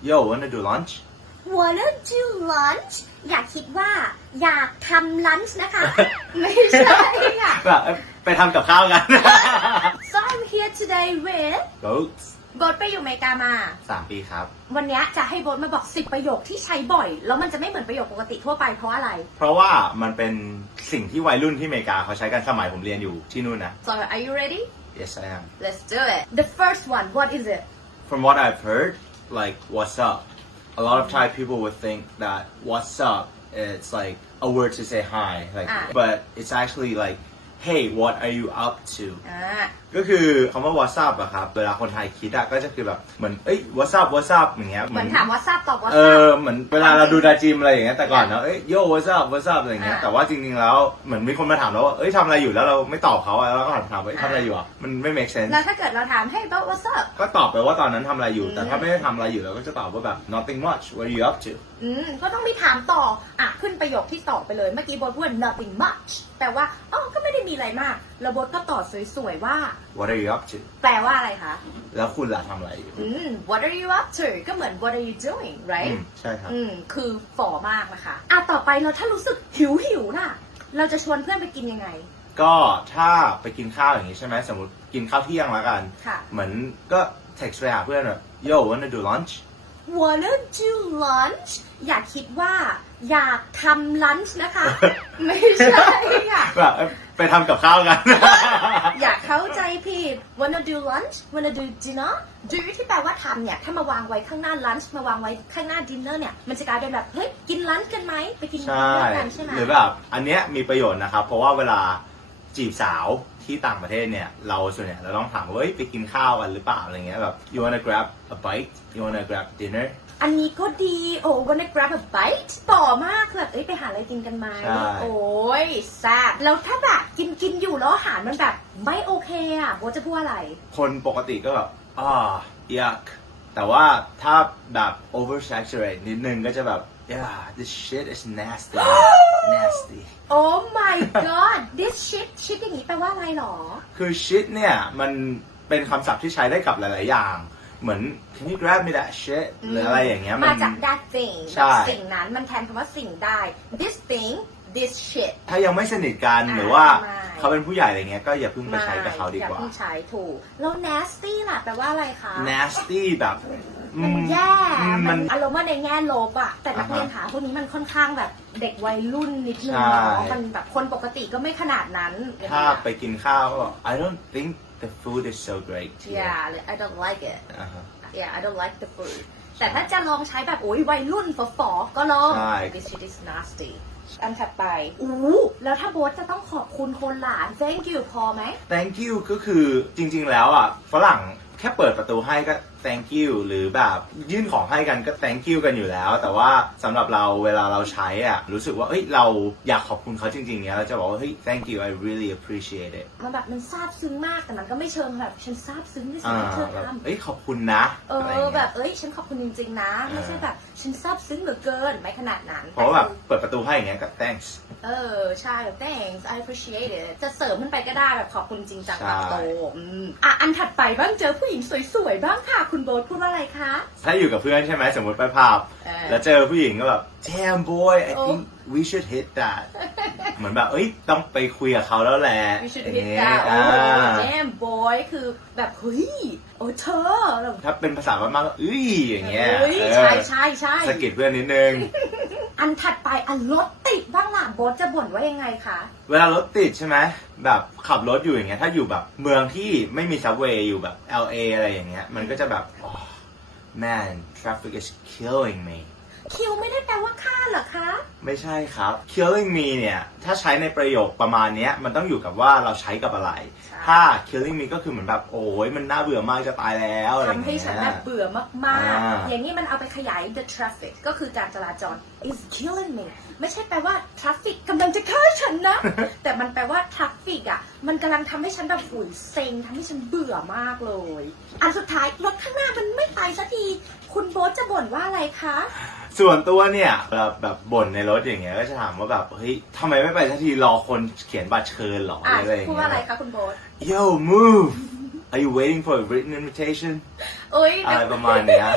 Yo wanna do lunch wanna do lunch อยากคิดว่า อยากทำลันช์นะคะ ไม่ใช่ค่ะ แบบเอ้ยไปทำกับข้าวกัน so I'm here today with Goats โบทไปอยู่อเมริกามา สามปีครับ วันเนี้ยจะให้โบทมาบอก 10 ประโยคที่ใช้บ่อย แล้วมันจะไม่เหมือนประโยคปกติทั่วไปเพราะอะไร เพราะว่ามันเป็นสิ่งที่วัยรุ่นที่อเมริกาเขาใช้กันสมัยผมเรียนอยู่ที่นู่นนะ so are you ready Yes I am let's do it the first one what is it From what I've heard like what's up a lot of Thai people would think that what's up it's like a word to say hi like Ah. but it's actually like hey what are you up to อ่า ก็คือคำว่า what's up อะครับเวลาคนไทยคิดอะก็จะคือแบบเหมือนเอ้ย what's up what's up อย่างเงี้ยเหมือนถามว่าทราบตอบว่าเอทราอบเหมือนเวลาเราดูดาจิมอะไรอย่างเงี้ยแต่ก่อนเนาะเอ้ย yo what's up what's up อะไรอย่างเงี้ยอ่าแต่ว่าจริงๆแล้วเหมือนมีคนมาถามเราว่าเอ้ยทำอะไรอยู่แล้วเราไม่ตอบเขาอะแล้วก็ถามว่าเอ้ยทำอะไรอยู่อะมันไม่ make sense แล้วถ้าเกิดเราถาม hey about what's up ก็ตอบไปว่าตอนนั้นทำอะไรอยู่ แต่ถ้าไม่ได้ทำอะไรอยู่เราก็จะตอบว่าแบบ nothing much what are you up to อืมก็ต้องมีถามต่อ อะ ขึ้นประโยคที่ต่อไปเลย เมื่อกี้โบทพูด nothing much แปลว่าอ๋อก็ไม่ได้มีอะไรมาก แล้วโบทก็ตอบสวยๆว่า what are you up to แปลว่าอะไรคะ แล้วคุณล่ะทำอะไรอยู่อืม what are you up to ก็เหมือน what are you doing อื right มใช่ครับ อืม คือฝ่อมากนะคะ อะ ต่อไปเราถ้ารู้สึกหิวหิวๆน่ะ เราจะชวนเพื่อนไปกินยังไง ก็ถ้าไปกินข้าวอย่างงี้ใช่ไหมสมมติกินข้าวเที่ยงแล้วกัน ค่ะ เหมือนก็ text ไปหาเพื่อนแบบ yo wanna do lunch wanna do lunch อยากคิดว่าอยากทำลันช์นะคะ ไม่ใช่ค่ะ แบบเอ้ยไปทำกับข้าวกัน อย่าเข้าใจผิด wanna do lunch wanna do dinner do ที่แปลว่าทำเนี่ย ถ้ามาวางไว้ข้างหน้า lunch มาวางไว้ข้างหน้า dinner เนี่ย มันจะกลายเป็นแบบ เฮ้ย กิน lunch กันไหม ไปกิน ใช่ด้วยกันใช่ไหม หรือแบบอันเนี้ยมีประโยชน์นะครับ เพราะว่าเวลา จีบสาวที่ต่างประเทศเนี่ย เราส่วนใหญ่เราต้องถามว่าเฮ้ยไปกินข้าวกันหรือเปล่าอะไรเงี้ยแบบ you wanna grab a bite you wanna grab dinner อันนี้ก็ดีโอ้ wanna grab a bite ต่อมากคือแบบเอ้ยไปหาอะไรกินกันไหมใช่ โอ้ยแซ่บแล้วถ้าแบบกินกินอยู่แล้วอาหารมันแบบไม่โอเคอะโบทจะพูดอะไร คนปกติก็แบบอ่า yuck แต่ว่าถ้าแบบ oversaturate นิดนึงก็จะแบบ yeah this shit is nasty nasty oh my god this shit shit อย่างนี้แปลว่าอะไรหรอ คือ shit เนี่ย มันเป็นคำศัพท์ที่ใช้ได้กับหลาย ๆ อย่าง เหมือน can you grab me that shit หรืออะไรอย่างเงี้ยมาจาก that thing ใช่แบบสิ่งนั้นมันแทนคำว่าสิ่งได้ this thing this shit ถ้ายังไม่สนิทกันอ่าหรือว่าไม่ เขาเป็นผู้ใหญ่อะไรเงี้ยก็อย่าเพิ่งไปใช้กับเขาดีกว่าอย่าเพิ่งใช้ถูก แล้ว nasty ล่ะแปลว่าอะไรคะ nasty แบบอืมันแย่อืมมัมันนอารมณ์ว่าในแง่ลบอะแต่นักอ่าฮะเรียนหาพวกนี้มันค่อนข้างแบบเด็กวัยรุ่นนิดนึงใช่เนาะมันแบบคนปกติก็ไม่ขนาดนั้น ถ้าไปกินข้าวก็บอก I don't think the food is so great here อย่าเลย I don't like it อ่าฮะ yeah I don't like the food แต่ถ้าจะลองใช้แบบโอ้ยวัยรุ่นฝอๆก็ลองใช่ this shit is nasty อันถัดไป อู้ แล้วถ้าโบ๊ทจะต้องขอบคุณคนหลาน thank you พอไหม thank you ก็คือจริงๆแล้วอะฝรั่ง แค่เปิดประตูให้ก็ thank you หรือแบบยื่นของให้กันก็ thank you กันอยู่แล้ว แต่ว่าสำหรับเราเวลาเราใช้อะรู้สึกว่าเอ้ยเราอยากขอบคุณเขาจริงๆเนี้ยเราจะบอกว่าเฮ้ย thank you I really appreciate it มันแบบมันซาบซึ้งมากแต่มันก็ไม่เชิงแบบฉันซาบซึ้งในสิ่อ่างที่เธอแบบทำเอ้ยขอบคุณนะเออะไรอเงี้ยแบบเอ้ยฉันขอบคุณจริงๆนะไม่ใช่แบบฉันซาบซึ้งเหลือเกินไม่ขนาดนั้นเพราะว่าแบบเปิดประตูให้อย่างเงี้ยก็ thanks เออ ใช่ thanks I appreciate it จะเสริมมันไปก็ได้แบบขอบคุณจริงจังใช่แบบโตอืมอะ อันถัดไปบ้างเจอผู้หญิงสวยๆ บ้างค่ะ คุณโบ๊ทพูดว่าอะไรคะ ถ้าอยู่กับเพื่อนใช่ไหมสมมติไปผับเออ แล้วเจอผู้หญิงก็แบบ damn boy I โอ้ think we should hit that เหมือนแบบ เอ้ย ต้องไปคุยกับเขาแล้วแหละ you should อย่าง hit เงี้ย that โอ้อ่า damn boy คือแบบเฮ้ยโอ้เธอแบบถ้าเป็นภาษาบ้านๆก็อุ้ยอย่างเงี้ยเฮ้ยเออใช่ใช่ใช่ สะกิดเพื่อนนิดนึง อันถัดไปอันรถติดบ้าง ล่ะโบ๊ทจะบ่นว่ายังไงคะ เวลารถติดใช่ไหมแบบขับรถอยู่อย่างเงี้ยถ้าอยู่แบบเมืองที่ไม่มีซับเวย์อยู่แบบ LA อะไรอย่างเงี้ยมันก็จะแบบ oh, man traffic is killing me คิวไม่ได้แปลว่าฆ่าเหรอคะ ไม่ใช่ครับ killing me เนี่ย ถ้าใช้ในประโยคประมาณเนี้ยมันต้องอยู่กับว่าเราใช้กับอะไร ใช่ ถ้า killing me ก็คือเหมือนแบบโอ้ยมันน่าเบื่อมากจะตายแล้วอะไรอย่างทำให้เงี้ย ฉันแบบเบื่อมากอ่า ๆ อย่างนี้มันเอาไปขยาย the traffic ก็คือการจราจร is killing me ไม่ใช่แปลว่า traffic กำลังจะฆ่าฉันนะ แต่มันแปลว่า traffic อะ มันกำลังทำให้ฉันแบบฝุ่ยเซ็งทำให้ฉันเบื่อมากเลย อันสุดท้ายรถข้างหน้ามันไม่ไปสักที คุณโบ๊ทจะบ่นว่าอะไรคะส่วนตัวเนี่ยแบบแบบบ่นในรถอย่างเงี้ยก็จะถามว่าแบบเฮ้ยทำไมไม่ไปสักทีรอคนเขียนบัตรเชิญเหรอหอะรืออะไรอย่างพูดเงี้ว่าอะไรย คะคุณโบ๊ท Yo move are you waiting for a written invitation โอ้ยอะไรประมาณเนี้ย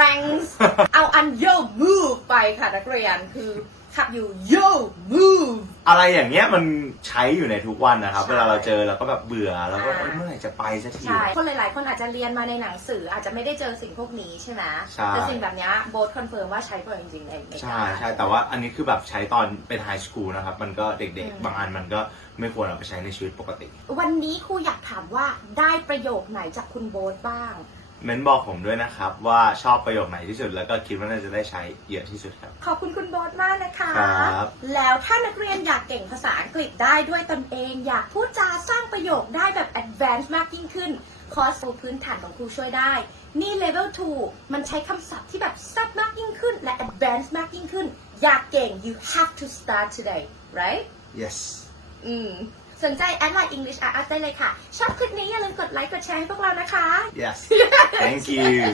ranks เอาอัน yo move ไปค่ะนักเรียนคือ ขับอยู่ yo move อะไรอย่างเงี้ยมันใช้อยู่ในทุกวันนะครับ ใช่ เวลาเราเจอเราก็แบบเบื่อแล้วก็อ่าเอ้ยเมื่อไหร่จะไปสักที ใช่ คนหลาย ๆ คนอาจจะเรียนมาในหนังสืออาจจะไม่ได้เจอสิ่งพวกนี้ใช่ไหมใช่ แต่สิ่งแบบเนี้โบสคอนเฟิร์มว่าใช้บ่อยจริงๆในในใช่การใช่แต่ว่าอันนี้คือแบบใช้ตอนเป็นไฮสคูลนะครับ มันก็เด็กอืม ๆ บางอันมันก็ไม่ควรเอาไปใช้ในชีวิตปกติ วันนี้ครูอยากถามว่าได้ประโยคไหนจากคุณโบสบ้าง เม้นบอกผมด้วยนะครับ ว่าชอบประโยคไหนที่สุด แล้วก็คิดว่าน่าจะได้ใช้เยอะที่สุดครับ ขอบคุณคุณโบสมากนะคะ ครับ แล้วถ้านักเรียนอยากเก่งภาษาอังกฤษได้ด้วยตนเอง อยากพูดจาสร้างประโยคได้แบบ advanced มากยิ่งขึ้น คอร์สฟูพื้นฐานของครูช่วยได้ นี่ level 2 มันใช้คำศัพท์ที่แบบซับมากยิ่งขึ้น และ advanced มากยิ่งขึ้น อยากเก่ง you have to start today right yes อืม สนใจแอดไลน์ English Art ได้เลยค่ะ ชอบคลิปนี้อย่าลืมกดไลค์กดแชร์ให้พวกเรานะคะ yes thank you